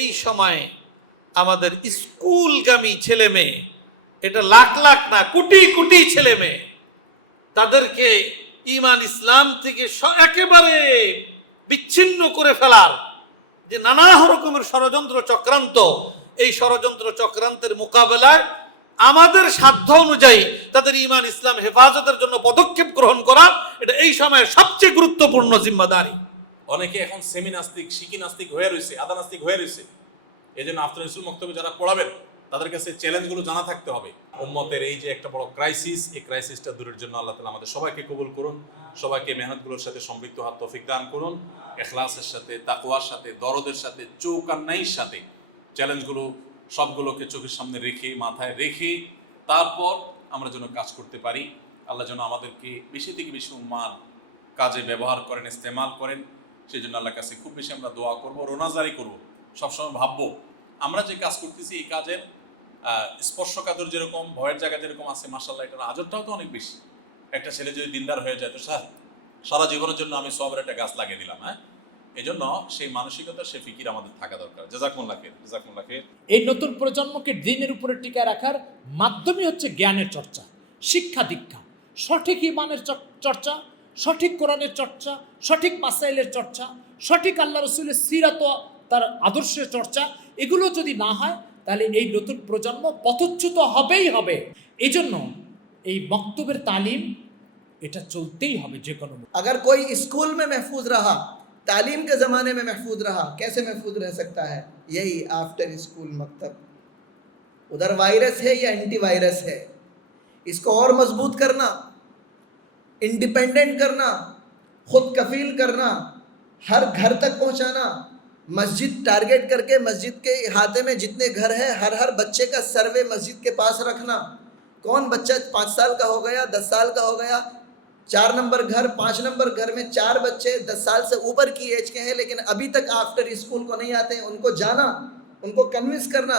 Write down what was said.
এই সময় আমাদের স্কুলগামী ছেলে মেয়ে, এটা লাখ লাখ না, কোটি কোটি ছেলে মেয়ে, তাদেরকে ইমান ইসলাম থেকে একেবারে বিচ্ছিন্ন করে ফেলার যে নানা রকমের ষড়যন্ত্র চক্রান্ত, এই ষড়যন্ত্র চক্রান্তের মোকাবেলায় আমাদের সাধ্য অনুযায়ী তাদের ইমান ইসলাম হেফাজতের জন্য পদক্ষেপ গ্রহণ করা, এটা এই সময়ের সবচেয়ে গুরুত্বপূর্ণ জিম্মাদারি। অনেকে এখন সেমি নাস্তিক শিকি নাস্তিক হয়ে রয়েছে আদা নাস্তিক হয়ে রয়েছে। এই জন্য আফতার ইসুল মক্তবে যারা পড়াবেন, তাদের কাছে চ্যালেঞ্জগুলো জানা থাকতে হবে। উম্মতের এই যে একটা বড় ক্রাইসিস এই ক্রাইসিসটা দূরের জন্য আল্লাহ তালা আমাদের সবাইকে কবুল করুন, সবাইকে মেহনতগুলোর সাথে সম্পৃক্ত হাত তৌফিক দান করুন, এখলাসের সাথে, তাকওয়ার সাথে, দরদের সাথে চৌকান্নাইয়ের সাথে চ্যালেঞ্জগুলো সবগুলোকে চোখের সামনে রেখে, মাথায় রেখে তারপর আমরা যেন কাজ করতে পারি। আল্লাহ যেন আমাদেরকে বেশি থেকে বেশি উন্মান কাজে ব্যবহার করেন, ইস্তেমাল করেন। সেই জন্য আল্লাহর কাছে খুব বেশি আমরা দোয়া করব, রোনাজারি করব, সবসময় ভাববো। আমরা যে কাজ করতেছি এই কাজের স্পর্শকাতর যেরকম, ভয়ের জায়গা যেরকম আছে মার্শাল্লাহ এটার আজরটাও তো অনেক বেশি। একটা ছেলে যদি দিনদার হয়ে যায়, তো স্যার সারা জীবনের জন্য আমি সবের একটা গাছ লাগিয়ে দিলাম হ্যাঁ? এই জন্য সেই মানসিকতা সে ফিকির আমাদের থাকা দরকার। জাজাকুল্লাহ খের জাজাকুল্লাহ এই নতুন প্রজন্মকে দিনের উপরে টিকায় রাখার মাধ্যমই হচ্ছে জ্ঞানের চর্চা, শিক্ষা দীক্ষা। সঠিক ইমানের চর্চা সঠিক কোরআনের চর্চা সঠিক মাসাইলের চর্চা সঠিক আল্লাহ রসুলের সিরাত ও তার আদর্শের চর্চা এগুলো যদি না হয় তাহলে এই নতুন প্রজন্ম পথচ্যুত হবেই হবে এই জন্য এই বক্তব্যের তালিম এটা চলতেই হবে যে কোনো মূল্যে। अगर कोई स्कूल में महफूज रहा तालीम के ज़माने में महफूज रहा कैसे महफूज रह सकता है यही आफ्टर स्कूल मकतब उधर वायरस है या एंटी वायरस है इसको और मजबूत करना इंडिपेंडेंट करना, खुद कफील करना, हर घर तक पहुंचाना, मस्जिद टारगेट करके मस्जिद के इहाते में जितने घर हैं, हर हर बच्चे का सर्वे मस्जिद के पास रखना। कौन बच्चा पाँच साल का हो गया, दस साल का हो गया? चार नंबर घर, पाँच नंबर घर में चार बच्चे दस साल से ऊपर की एज के हैं, लेकिन अभी तक आफ्टर स्कूल को नहीं आते, उनको जाना, उनको कन्विंस करना।